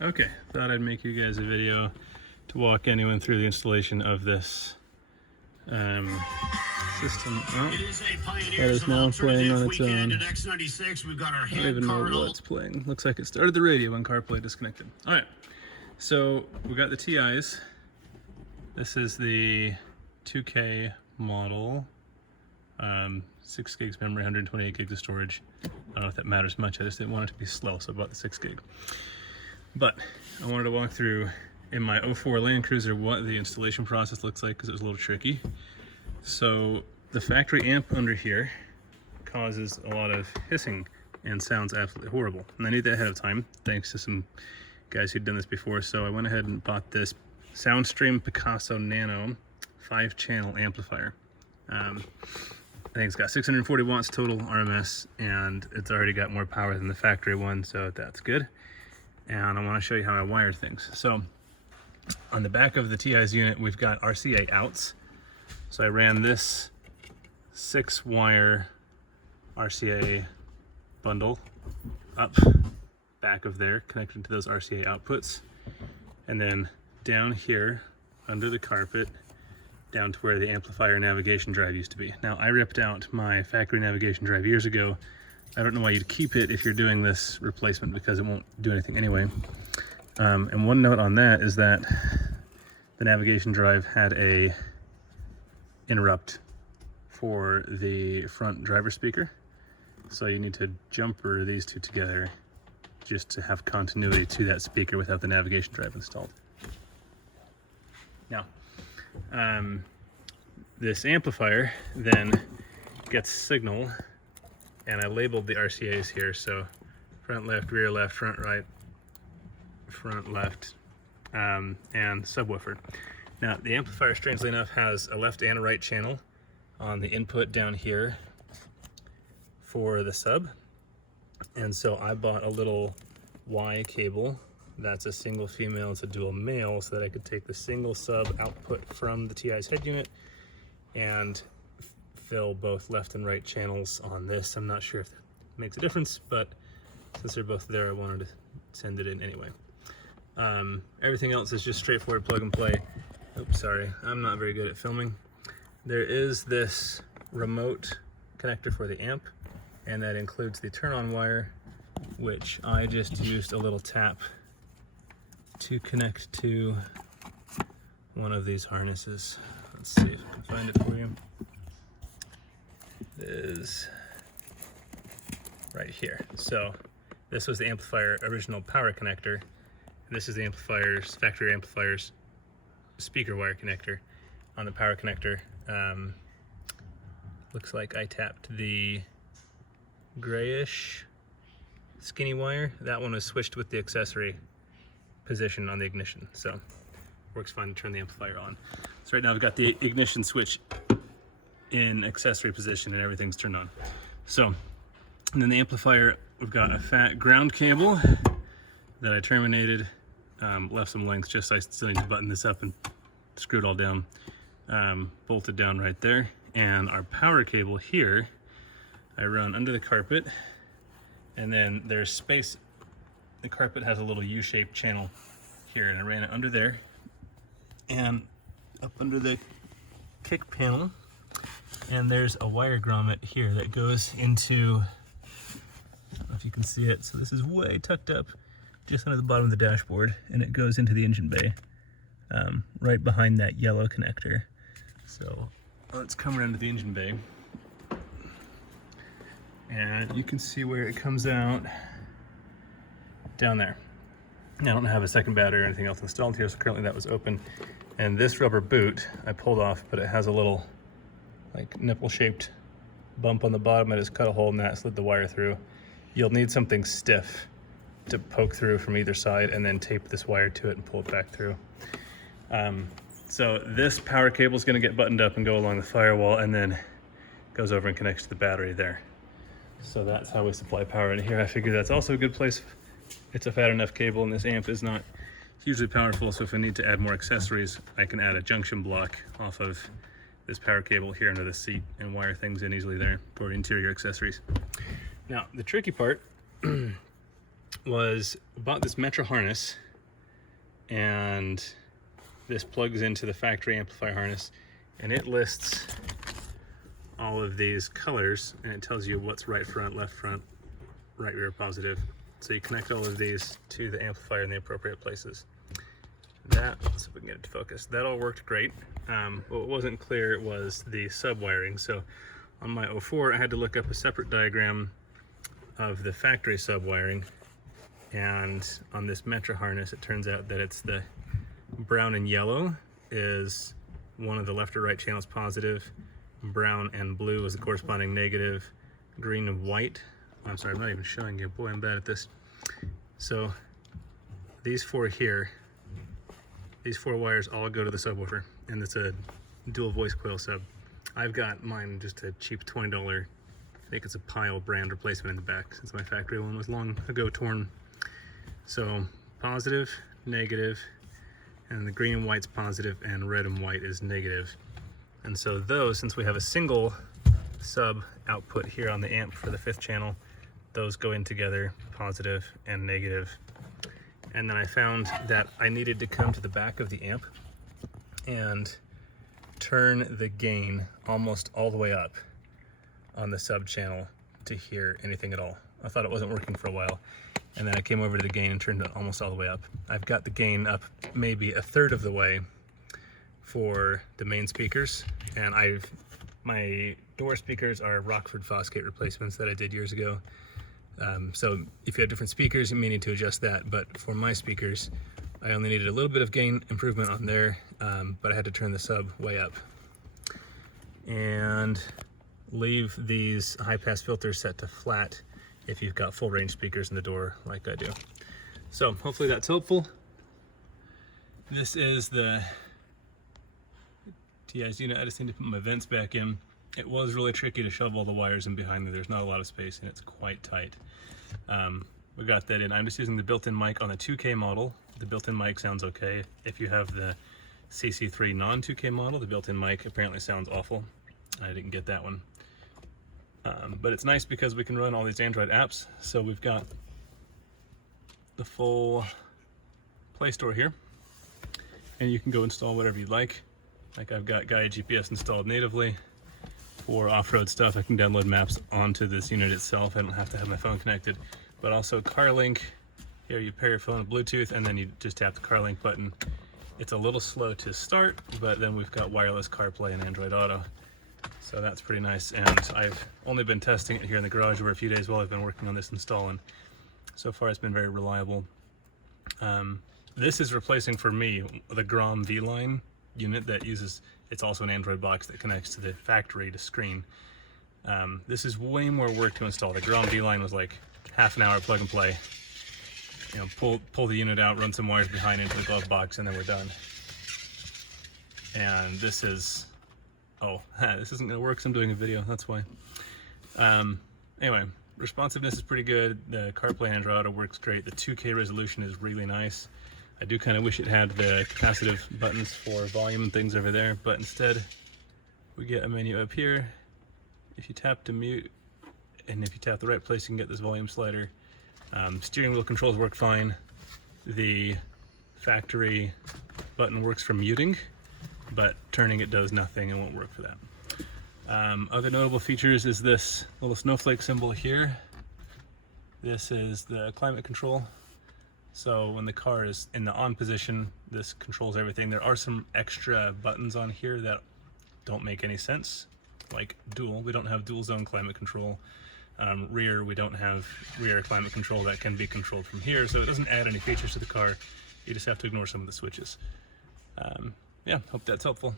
Okay, thought I'd make you guys a video to walk anyone through the installation of this system. Oh, that is now playing on its own. I don't even know what's playing. Looks like it started the radio when CarPlay disconnected. All right, so we got the Teyes. This is the 2K model, 6 gigs memory, 128 gigs of storage. I don't know if that matters much. I just didn't want it to be slow, so I bought the 6 gig. But I wanted to walk through in my 04 Land Cruiser what the installation process looks like, because it was a little tricky. So the factory amp under here causes a lot of hissing and sounds absolutely horrible. And I knew that ahead of time, thanks to some guys who'd done this before. So I went ahead and bought this Soundstream Picasso Nano 5-channel amplifier. I think it's got 640 watts total RMS, and it's already got more power than the factory one, so that's good. And I want to show you how I wire things. So on the back of the Teyes unit, we've got RCA outs. So I ran this 6-wire RCA bundle up back of there, connected to those RCA outputs, and then down here under the carpet down to where the amplifier navigation drive used to be. Now, I ripped out my factory navigation drive years ago. I don't know why you'd keep it if you're doing this replacement, because it won't do anything anyway. And one note on that is that the navigation drive had a interrupt for the front driver speaker. So you need to jumper these two together just to have continuity to that speaker without the navigation drive installed. Now, this amplifier then gets signal, and I labeled the RCAs here, so front left, rear left, front right, front left, and subwoofer. Now, the amplifier, strangely enough, has a left and a right channel on the input down here for the sub, and so I bought a little Y cable that's a single female, it's a dual male, so that I could take the single sub output from the Teyes head unit and fill both left and right channels on this. I'm not sure if that makes a difference, but since they're both there, I wanted to send it in anyway. Everything else is just straightforward plug and play. Oops, sorry, I'm not very good at filming. There is this remote connector for the amp, and that includes the turn-on wire, which I just used a little tap to connect to one of these harnesses. Let's see if I can find it for you. It is right here. So this was the amplifier original power connector. This is the amplifier's, factory amplifier's speaker wire connector. On the power connector, looks like I tapped the grayish skinny wire. That one was switched with the accessory position on the ignition, so works fine to turn the amplifier on. So right now I've got the ignition switch in accessory position and everything's turned on. So, and then the amplifier, we've got a fat ground cable that I terminated, left some length, just I still need to button this up and screw it all down, bolted down right there. And our power cable here, I run under the carpet, and then there's space. The carpet has a little U-shaped channel here, and I ran it under there and up under the kick panel, and there's a wire grommet here that goes into, I don't know if you can see it, so this is way tucked up just under the bottom of the dashboard, and it goes into the engine bay, right behind that yellow connector. So let's come around to the engine bay, and you can see where it comes out down there. Now, I don't have a second battery or anything else installed here, so currently that was open. And this rubber boot I pulled off, but it has a little like nipple-shaped bump on the bottom. I just cut a hole in that, slid the wire through. You'll need something stiff to poke through from either side, and then tape this wire to it and pull it back through. So this power cable is going to get buttoned up and go along the firewall, and then goes over and connects to the battery there. So that's how we supply power in here. I figure that's also a good place. It's a fat enough cable, and this amp is not hugely powerful, so if I need to add more accessories, I can add a junction block off of this power cable here under the seat and wire things in easily there for interior accessories. Now, the tricky part was, I bought this Metro harness and this plugs into the factory amplifier harness, and it lists all of these colors, and it tells you what's right front, left front, right rear positive. So you connect all of these to the amplifier in the appropriate places. Let's see if we can get it to focus. That all worked great. What wasn't clear was the sub wiring. So on my 04, I had to look up a separate diagram of the factory sub wiring, and on this Metra harness, it turns out that it's the brown and yellow is one of the left or right channels positive, brown and blue is the corresponding negative, green and white, I'm sorry, I'm not even showing you, boy I'm bad at this. So these four here, these four wires all go to the subwoofer, and it's a dual voice coil sub. I've got mine just a cheap $20, I think it's a Pile brand replacement in the back, since my factory one was long ago torn. So positive, negative, and the green and white's positive, and red and white is negative. And so those, since we have a single sub output here on the amp for the 5th channel, those go in together, positive and negative. And then I found that I needed to come to the back of the amp and turn the gain almost all the way up on the sub channel to hear anything at all. I thought it wasn't working for a while, and then I came over to the gain and turned it almost all the way up. I've got the gain up maybe a third of the way for the main speakers, and my door speakers are Rockford Fosgate replacements that I did years ago. So if you have different speakers, you may need to adjust that, but for my speakers, I only needed a little bit of gain improvement on there, but I had to turn the sub way up. And leave these high-pass filters set to flat if you've got full range speakers in the door like I do. So hopefully that's helpful. This is the Teyes unit. I just need to put my vents back in. It was really tricky to shove all the wires in behind there. There's not a lot of space and it's quite tight. We got that in. I'm just using the built-in mic on the 2K model. The built-in mic sounds okay. If you have the CC3 non-2K model, the built-in mic apparently sounds awful. I didn't get that one. But it's nice because we can run all these Android apps. So we've got the full Play Store here, and you can go install whatever you like. Like I've got Gaia GPS installed natively. For off-road stuff, I can download maps onto this unit itself. I don't have to have my phone connected. But also CarLink. Here you pair your phone with Bluetooth, and then you just tap the CarLink button. It's a little slow to start, but then we've got wireless CarPlay and Android Auto. So that's pretty nice, and I've only been testing it here in the garage over a few days while I've been working on this install, and so far it's been very reliable. This is replacing for me the Grom V-Line unit that uses, it's also an Android box that connects to the factory to screen. This is way more work to install. The Grom V-Line was like half an hour plug and play. You know, pull the unit out, run some wires behind into the glove box, and then we're done. And this is, oh, this isn't gonna work, so I'm doing a video, that's why. Anyway, responsiveness is pretty good. The CarPlay and Android Auto works great. The 2K resolution is really nice. I do kind of wish it had the capacitive buttons for volume and things over there, but instead we get a menu up here. If you tap to mute, and if you tap the right place, you can get this volume slider. Steering wheel controls work fine. The factory button works for muting, but turning it does nothing and won't work for that. Other notable features is this little snowflake symbol here. This is the climate control. So when the car is in the on position, this controls everything. There are some extra buttons on here that don't make any sense, like dual. We don't have dual zone climate control. Rear, we don't have rear climate control that can be controlled from here, so it doesn't add any features to the car. You just have to ignore some of the switches. Yeah, hope that's helpful.